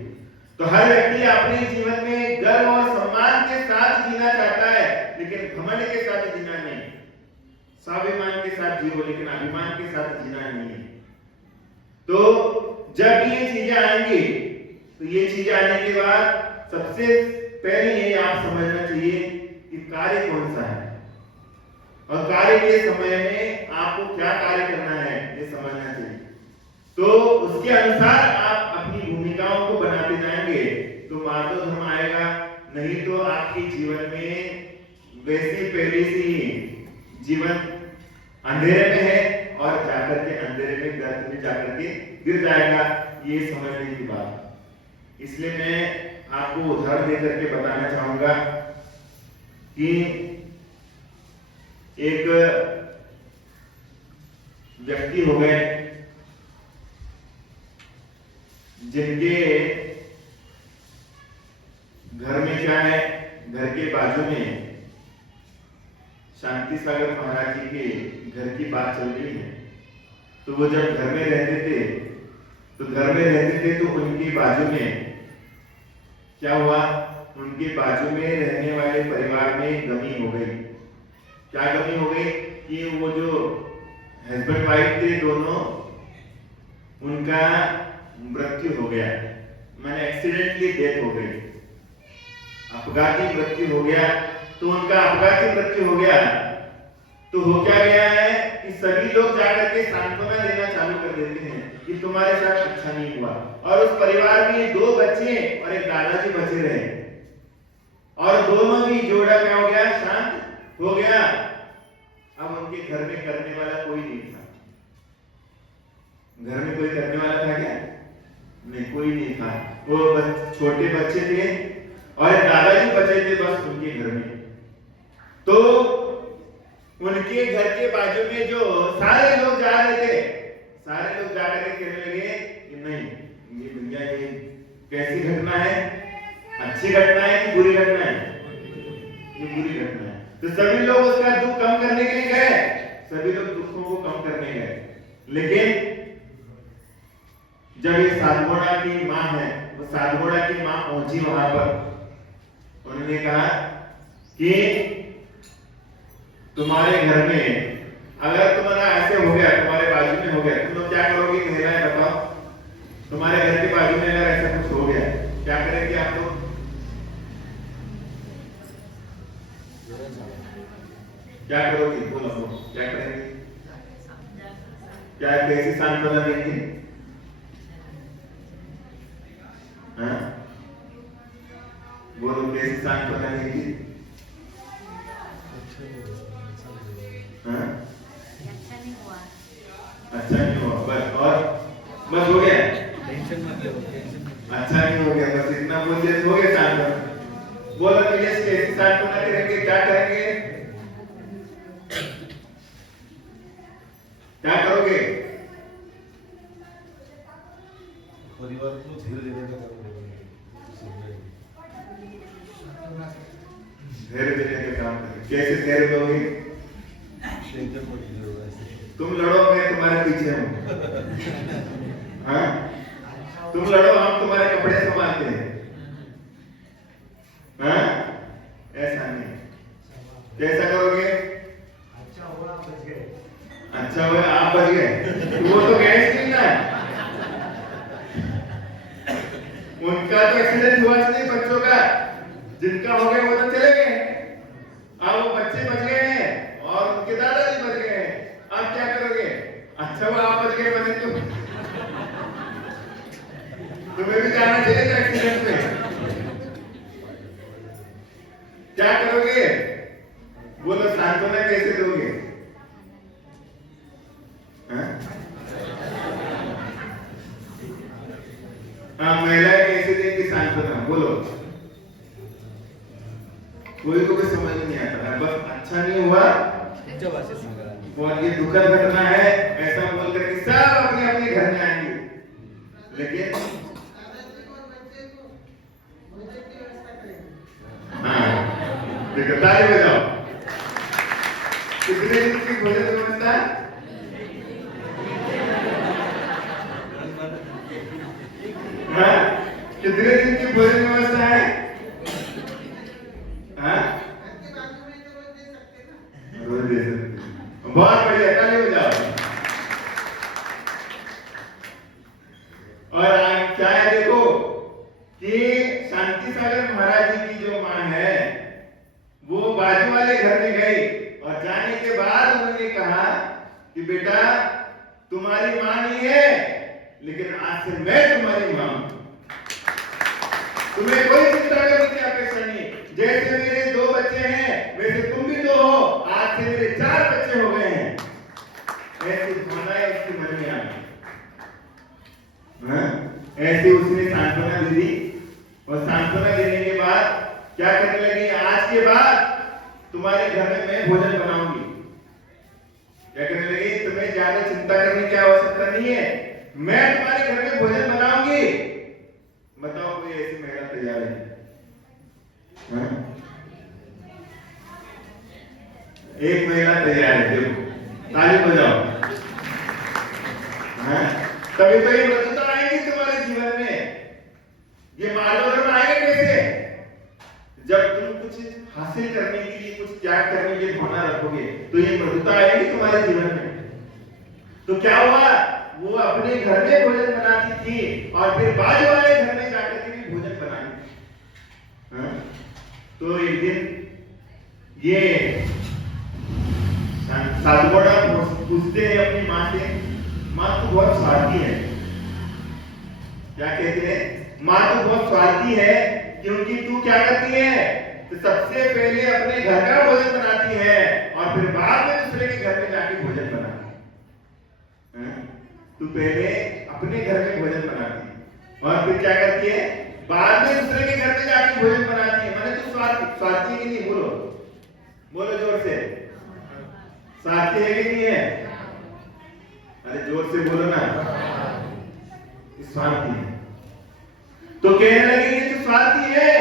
तो हर व्यक्ति अपने जीवन में गर्व और सम्मान के साथ जीना चाहता है, लेकिन घमंड के साथ जीना नहीं। स्वाभिमान के साथ जियो, लेकिन अभिमान के साथ जीना नहीं है। तो जब ये चीजें आएंगी, तो ये चीजें आने के बाद सबसे पहले ये आप समझना चाहिए कि कार्य कौन सा है, और कार्य के समय में आपको क्या कार्य करना है ये समझना चाहिए। तो उसके अनुसार आप अपनी भूमिकाओं को बनाते जाएंगे तो मार्गो धर्म आएगा, नहीं तो आपके जीवन में वैसे पहले से ही जीवन अंधेरे में है और जाकर के अंधेरे में गर्त में जाकर के गिर जाएगा। ये समझने की बात। इसलिए मैं आपको उदाहरण देकर के बताना चाहूंगा कि एक व्यक्ति हो गए जिनके घर में क्या है, घर के बाजू में शांति सागर महाराज जी के घर की बात चल रही है। तो वो जब घर में रहते थे तो उनके बाजू में क्या हुआ, उनके बाजू में रहने वाले परिवार में गमी हो गई। क्या गमी हो गई कि वो जो हस्बैंड वाइफ थे दोनों, उनका मृत्यु हो गया, मैंने एक्सीडेंटली डेथ हो गई, अपघाती मृत्यु हो गया। तो उनका अपघाती मृत्यु हो गया तो हो क्या गया है कि सभी लोग जाकर के सांत्वना देना चालू कर देते हैं कि तुम्हारे साथ अच्छा नहीं हुआ, और उस परिवार में 2 बच्चे और एक दादाजी बचे रहे, और दोनों भी जोड़ा क्या हो गया, शांत हो गया। अब उनके घर में करने वाला कोई नहीं था। घर में कोई करने वाला था क्या? नहीं, कोई नहीं था। वो छोटे बच्चे थे और दादाजी बचे थे बस उनके घर में। तो उनके घर के बाजू में जो सारे लोग जा रहे थे, सारे लोग जाकर के कहने लगे कि नहीं, ये भैया ये कैसी घटना है, अच्छी घटना है कि बुरी घटना है? ये बुरी घटना है। तो सभी लोग उसका दुख कम करने के लिए गए, सभी लोग दुखों को कम करने गए, लेकिन जब ये साधगोड़ा की मां है, वो साधगोड़ा की मां पहुंची वहां पर, उन्होंने कहा कि तुम्हारे घर में अगर तुम्हारा ऐसे हो गया, तुम्हारे बाजू में हो गया, तुम लोग क्या करोगे? महिलाएं बताओ, तुम्हारे घर के बाजू में अगर ऐसा कुछ हो गया, क्या करेंगे आप लोग? क्या करोगे? बोलो, क्या करेंगे? क्या कैसी सांत्वना देंगे? हाँ, बोलो, कैसी सांत्वना देंगे? हाँ? अच्छा नहीं हुआ बस, और बस हो गया, टेंशन मत लो, टेंशन मत लो। अच्छा नहीं हो गया, बस इतना बोल दिया तो हो गया सांत्वना। बोलो नीलेश कैसी सांत्वना करेंगे, क्या करेंगे, क्या करोगे? परिवार को धीरे देने का काम करेंगे। धैर्य देने का काम करेंगे। कैसे धैर्य दोगे? टेंशन मत लीजिए वैसे। तुम लड़ो, मैं तुम्हारे पीछे हूँ। हाँ, तुम लड़ो, हम तुम्हारे कपड़े संभालते हैं। हाँ, ऐसा नहीं। कैसा करोगे? अच्छा हुआ आप बच गए। अच्छा हुआ आप बच गए, वो तो गए नहीं ना, उनका तो एक्सीडेंट हुआ नहीं, बच्चों का जिनका हो गया वो तो चले गए। अब वो बच्चे बच गए हैं और उनके दादाजी बच गए हैं। अब क्या करोगे? अच्छा हुआ आप बच गए, बने तो तुम्हें भी जाना चाहिए था एक्सीडेंट में। क्या करोगे? बोलो सांत्वना कैसे दोगे? हाँ, महिलाएं कैसे देंगी सांत्वना? बोलो, कोई को भी समझ नहीं आता है, बस अच्छा नहीं हुआ जब ऐसे संग और ये दुखद घटना है ऐसा बोल करके सब अपने अपने घर में आएंगे। लेकिन हाँ, देखो ताली बजाओ। कितने दिन की भोजन व्यवस्था? हाँ, कितने दिन की भोजन व्यवस्था है? हाँ, रोज दे सकते। बहुत बढ़िया, ताली बजाओ। और क्या है देखो कि शांति सागर महाराज जी की जो मां है वो बाजू वाले घर में गई और जाने के बाद उन्होंने कहा कि बेटा तुम्हारी मां नहीं है, लेकिन आज से मैं तुम्हारी मां हूं। तुम्हें कोई चिंता करने की अपेक्षा नहीं। जैसे मेरे 2 बच्चे हैं वैसे तुम भी 2 हो, आज से मेरे 4 बच्चे हो गए हैं। ऐसी भावनाएं उसके मन में आ गई। ऐसे उसने सांत्वना दी और सांत्वना देने के बाद क्या करने लगी? आज के बाद तुम्हारे घर में मैं भोजन बनाऊंगी। क्या करने लगी? तुम्हें ज्यादा चिंता करने की आवश्यकता नहीं है, मैं तुम्हारे घर में भोजन बनाऊंगी। बताओ कोई ऐसी महिला तैयार है? एक महिला तैयार है, देखो ताली बजाओ। तभी तो ये व्रतता आएगी तुम्हारे जीवन में। ये मार्गदर्शन आएगा कैसे? जब तुम कुछ हासिल करने के लिए, कुछ त्याग करने के लिए भावना रखोगे तो ये मृदुता आएगी तुम्हारे जीवन में। तो क्या हुआ? वो अपने घर में भोजन बनाती थी और फिर बाजू वाले घर में जाकर के भी भोजन बनाती। तो एक दिन ये साधुगोड़ा पूछते हैं अपनी माँ से, माँ तू बहुत स्वार्थी है। क्या कहते हैं? माँ तू बहुत स्वार्थी है क्योंकि तू क्या करती है? तो सबसे पहले अपने घर का भोजन बनाती है और फिर बाद में दूसरे के घर में जाके भोजन बनाती है। तू पहले अपने घर में भोजन बनाती है और फिर क्या करती है? बाद में दूसरे के घर में जाके भोजन बनाती है। माने तू स्वार्थी की नहीं? बोलो, बोलो जोर से, स्वार्थी है कि नहीं है? अरे जोर से बोलो ना, स्वार्थी है। तो कहने लगी कि तू स्वार्थी है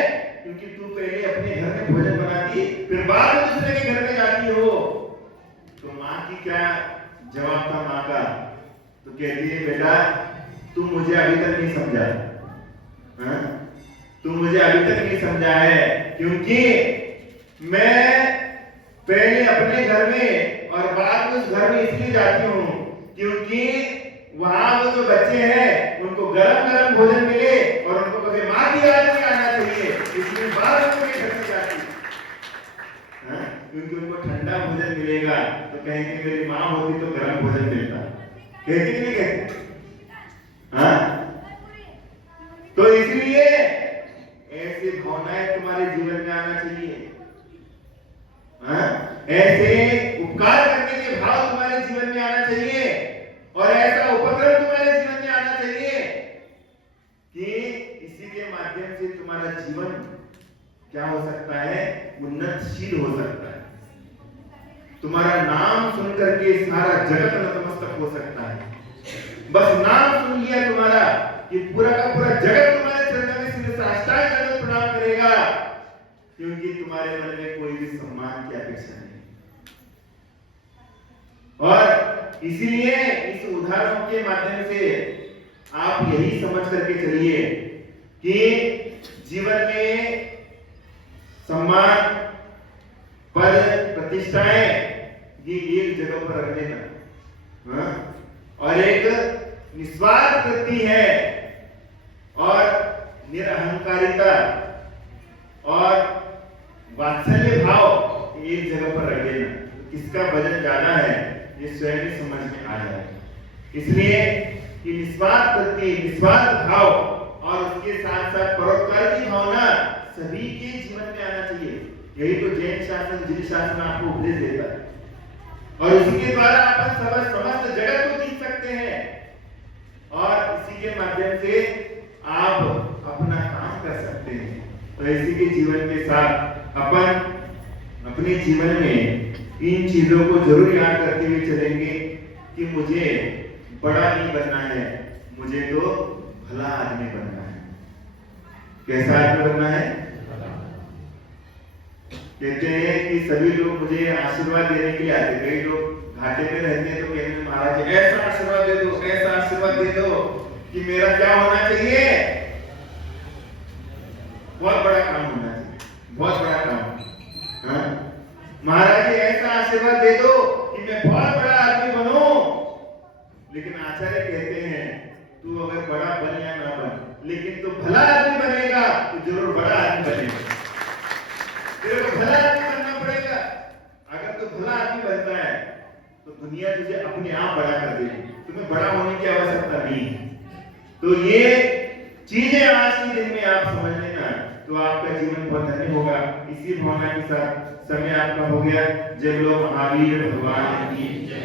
क्योंकि तू पहले अपने घर में भोजन बनाती फिर बाद में दूसरे के घर में जाती हो। तो माँ की क्या जवाब था माँ का? तो कहती है बेटा तू मुझे अभी तक नहीं समझा। तू मुझे अभी तक नहीं समझा है क्योंकि मैं पहले अपने घर में और बाद में उस घर में इसलिए जाती हूँ क्योंकि वहां वो जो बच्चे हैं उनको गरम गरम भोजन मिले और उनको कभी माँ की याद नहीं आना चाहिए, इसलिए बाद में उनके घर में जाती। क्योंकि उनको ठंडा भोजन मिलेगा तो कहेंगे मेरी माँ होती तो गरम भोजन मिलता। कहती कि नहीं कहती? तो इसलिए ऐसी भावनाएं तुम्हारे जीवन में आना चाहिए। ऐसे उपकार करने के भाव तुम्हारे जीवन में आना चाहिए और ऐसा उपद्रव तुम्हारे जीवन में आना चाहिए। तुम्हारा जीवन क्या हो सकता है, उन्नतशील हो सकता है। तुम्हारा नाम सुन करके सारा जगत नतमस्तक हो सकता है। बस नाम सुन लिया तुम्हारा कि पूरा का पूरा जगत तुम्हारे चरणों में सिर साष्टांग दंडवत प्रणाम करेगा, क्योंकि तुम्हारे मन में कोई भी सम्मान की अपेक्षा नहीं। और इसीलिए इस उदाहरणों के माध्यम से आप यही समझ करके चलिए कि जीवन में सम्मान, पद, प्रतिष्ठाएं ये एक जगह पर रख देना, हाँ? और एक निस्वार्थ वृत्ति है और निरअहंकारिता और वात्सल्य भाव एक जगह पर रख देना। तो किसका वजन ज्यादा है ये स्वयं ही समझ में आ जाए। इसलिए कि निस्वार्थ वृत्ति, निस्वार्थ भाव और उसके साथ साथ परोपकार की भावना सभी के जीवन में आना चाहिए। यही तो जैन शासन, जिन शासन आपको उपदेश देता है, और उसी के द्वारा अपन समस्त जगत को जीत सकते हैं। और इसी के माध्यम से आप अपना काम कर सकते हैं। तो इसी के जीवन के साथ अपन अपने जीवन में इन चीजों को जरूर याद करते हुए चलेंगे कि मुझे बड़ा नहीं बनना है, मुझे तो भला आदमी बनना है। कैसा आदमी बनना है? कहते हैं कि सभी लोग मुझे आशीर्वाद देने के लिए आते। कई लोग घाटे में रहते हैं तो कहते हैं महाराज ऐसा आशीर्वाद दे दो, ऐसा आशीर्वाद दे दो कि मेरा क्या होना चाहिए, बहुत बड़ा काम होना चाहिए, बहुत बड़ा काम। हाँ? महाराज ऐसा आशीर्वाद दे दो कि मैं बहुत बड़ा आदमी बनूं। लेकिन आचार्य कहते हैं तू अगर बड़ा बन या ना बन, लेकिन तू भला आदमी बनेगा तो जरूर बड़ा आदमी बनेगा। तेरे को भला आदमी बनना पड़ेगा। अगर तू भला आदमी बनता है तो दुनिया तुझे अपने आप बड़ा कर देगी, तुम्हें बड़ा होने की आवश्यकता नहीं है। तो ये चीजें आज के दिन में आप समझ लेना तो आपका जीवन बहुत धन्य होगा। इसी भावना के साथ समय आपका हो गया। जय बोलो महावीर भगवान की जय।